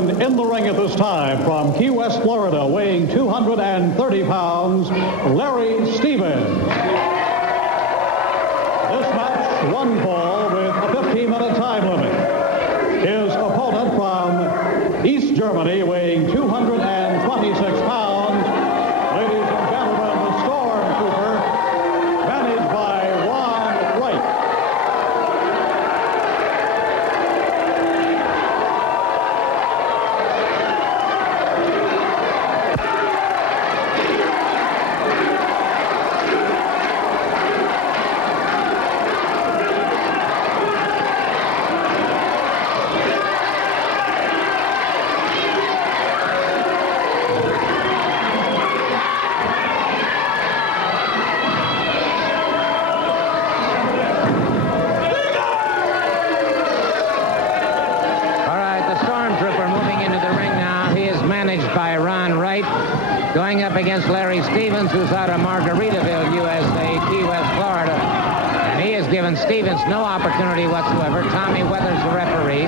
gentlemen, in the ring at this time, from Key West, Florida, weighing 230 pounds, Larry Stevens. This match, one fall with a 15-minute time limit. His opponent from East Germany, weighing 226 pounds, ladies and gentlemen, the Stormtrooper, managed by Ron Wright. By Ron Wright, going up against Larry Stevens, who's out of Margaritaville, USA, Key West, Florida. And he has given Stevens no opportunity whatsoever. Tommy Weathers, the referee.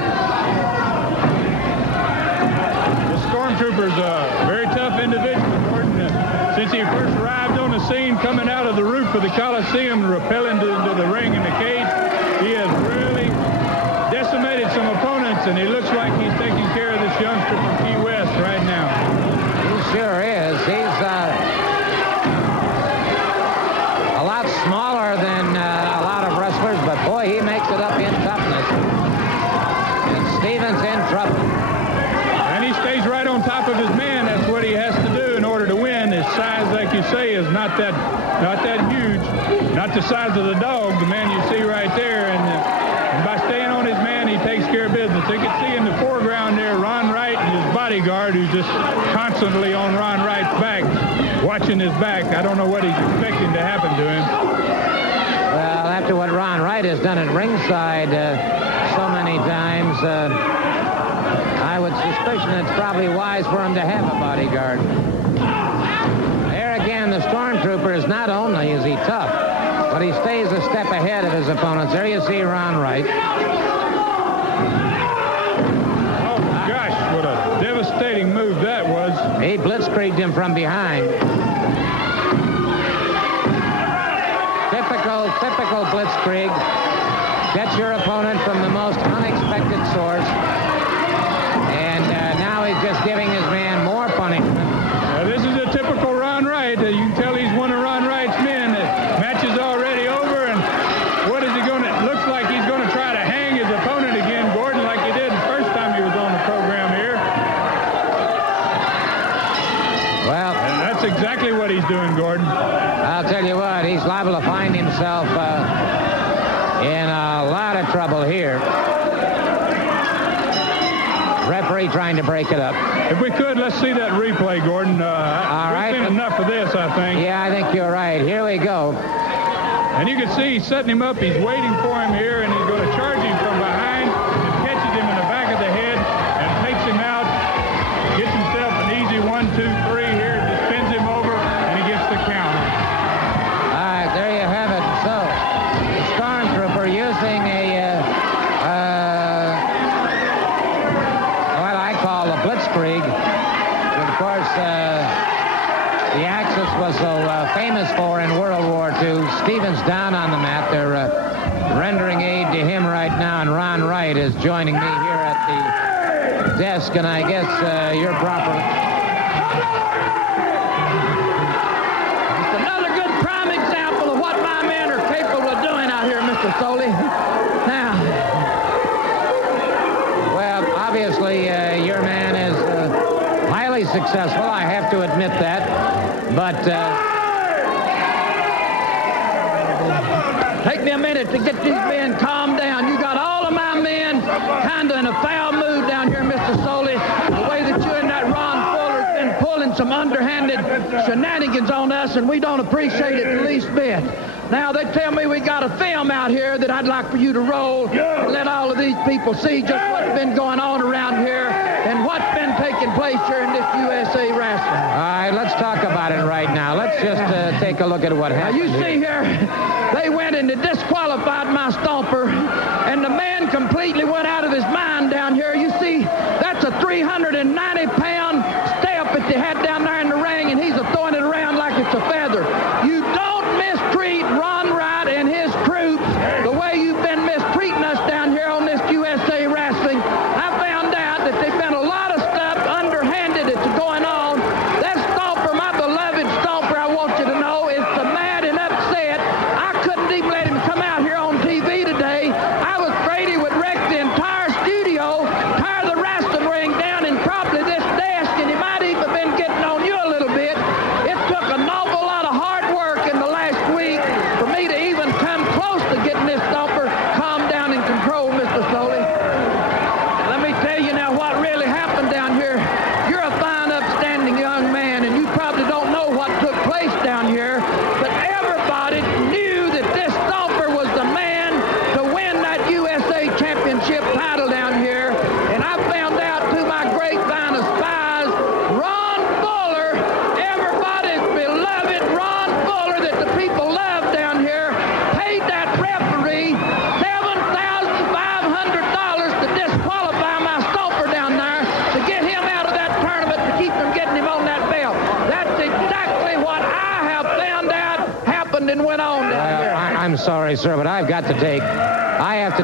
The Stormtrooper's a very tough individual, Gordon. Since he first arrived on the scene, coming out of the roof of the Coliseum, rappelling into the ring in the cage, he has really decimated some opponents, and he looks like he's taking care of this youngster from Key West right now. He sure is. He's a lot smaller than a lot of wrestlers, but boy, he makes it up in toughness. And Stevens in trouble. And he stays right on top of his man. That's what he has to do in order to win. His size, like you say, is not that huge. Not the size of the dog, the man you see right there. And by staying on his man, he takes care of business. You can see in the foreground there, Ron Wright and his bodyguard, who's just constantly on Ron Wright's back, watching his back. I don't know what he's expecting to happen to him. Well, after what Ron Wright has done at ringside so many times, I would suspicion it's probably wise for him to have a bodyguard. There again, the Stormtrooper is not only is he tough, but he stays a step ahead of his opponents. There you see Ron Wright. Oh, gosh, what a devastating move that was. He blitzkrieged him from behind. Typical blitzkrieg. Get your opponent from the most unexpected source. And now he's just giving his man more punishment. This is a typical Ron Wright. You can tell he's one of Ron Wright's men. The match is already over, and what is he going to... Looks like he's going to try to hang his opponent again, Gordon, like he did the first time he was on the program here. Well... And that's exactly what he's doing, Gordon. I'll tell you what, he's liable to find himself in a lot of trouble here. Referee trying to break it up. If we could, let's see that replay, Gordon. All right. We've seen enough of this, I think. Yeah, I think you're right. Here we go. And you can see he's setting him up. He's waiting for him here, and he's going to charge him from behind and catches him in the back of the head and takes him out. Gets himself an easy 1, 2, 3 here. Just spins him over, and he gets the count. All right, there you have it. So, the Stormtrooper using what I call a blitzkrieg. Of course, the Axis was so famous for in World War II. Stevens down on the mat. They're rendering aid to him right now, and Ron Wright is joining me here at the desk, and I guess you're proper. It's another good prime example of what my men are capable of doing out here, Mr. Soley. Now, well, obviously, your man is highly successful. I have to admit that. But take me a minute to get these men calmed down. You got all of my men kind of in a foul mood down here, Mr. Soley. The way that you and that Ron Fuller's been pulling some underhanded shenanigans on us, and we don't appreciate it the least bit. Now, they tell me we got a film out here that I'd like for you to roll and let all of these people see just what's been going on around here and what's been taking place here in this USA wrestling. all right, let's talk about it right now. Let's just take a look at what happened. Now, you see here, they went and disqualified my Stomper, and the man completely went out of his mind down here. You see, that's a 300 190-pound step that they had down there in the ring, and he's throwing it around like it's a feather. You don't mistreat Ron Wright and his troops the way you've been mistreating us down here on this USA Wrestling. I found out that there's been a lot of stuff underhanded that's going on. That Stomper, my beloved Stomper, I want you to know, is so mad and upset. I couldn't even let him come out here on TV today. I was afraid he would wreck the entire studio, tear the wrestling ring down, and probably this desk, and he might even been getting on you a little bit. It took an awful lot of hard work in the last week for me to even come close to getting this Stomper calmed down and controlled, Mr. Soley. Let me tell you now what really happened down here. You're a fine, upstanding young man, and you probably don't know what took place down here, but everybody knew that this Stomper was the man to win that USA Championship title down here, and I found out through my grapevine of spies, Ron Fuller, everybody's beloved Ron Fuller that the people love down here, paid that referee $7,500 to disqualify my Stomper down there to get him out of that tournament, to keep from getting him on that belt. That's exactly what I have found out happened and went on down here. I'm sorry, sir, but I have to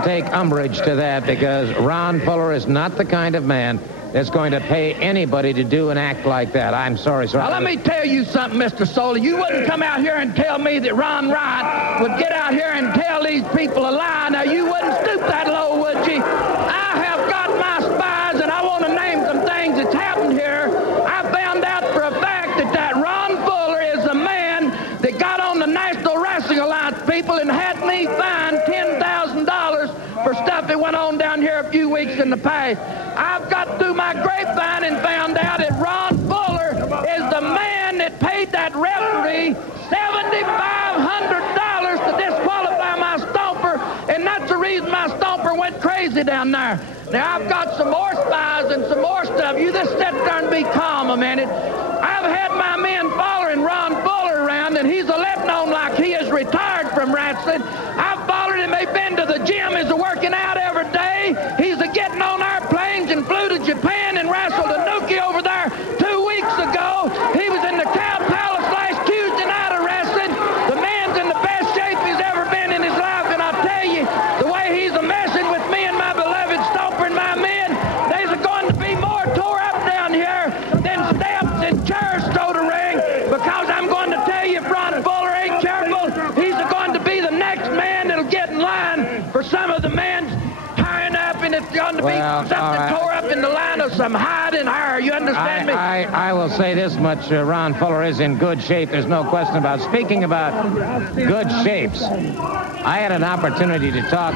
take umbrage to that, because Ron Fuller is not the kind of man that's going to pay anybody to do an act like that. I'm sorry, sir. Now, let me tell you something, Mr. Soley. You wouldn't come out here and tell me that Ron Wright would get out here and tell these people a lie. Now, you wouldn't stoop that low, would you? I have got my spies, and I want to name some things that's happened here. I found out for a fact that Ron Fuller is a man that got on the National Wrestling Alliance people and had me fined $10,000 for stuff that went on down here a few weeks in the past. I've got through my grapevine and found out that Ron Fuller is the man that paid that referee $7,500 to disqualify my Stomper, and that's the reason my Stomper went crazy down there. Now, I've got some more spies and some more stuff. You just sit there and be calm a minute. I've had my men following Ron Fuller around, and he's letting on like he is retired from wrestling. I've followed him. They've been to the gym. He's working out every day. He's getting on airplanes and flew to Japan and wrestled Anuki over there 2 weeks ago. He was in the Cow Palace last Tuesday night of wrestling. The man's in the best shape he's ever been in his life, and I tell you, the way he's messing with me and my beloved Stomper and my men, there's going to be more tore up down here than steps and chairs throw the ring, because I'm going to tell you, if Ron Fuller ain't careful, he's going to be the next man that'll get in line for some of the men's tying up, and it's going to be something tore up in the line of some hide and hair. You understand me? I will say this much. Ron Fuller is in good shape. There's no question about it. Speaking about good shapes, I had an opportunity to talk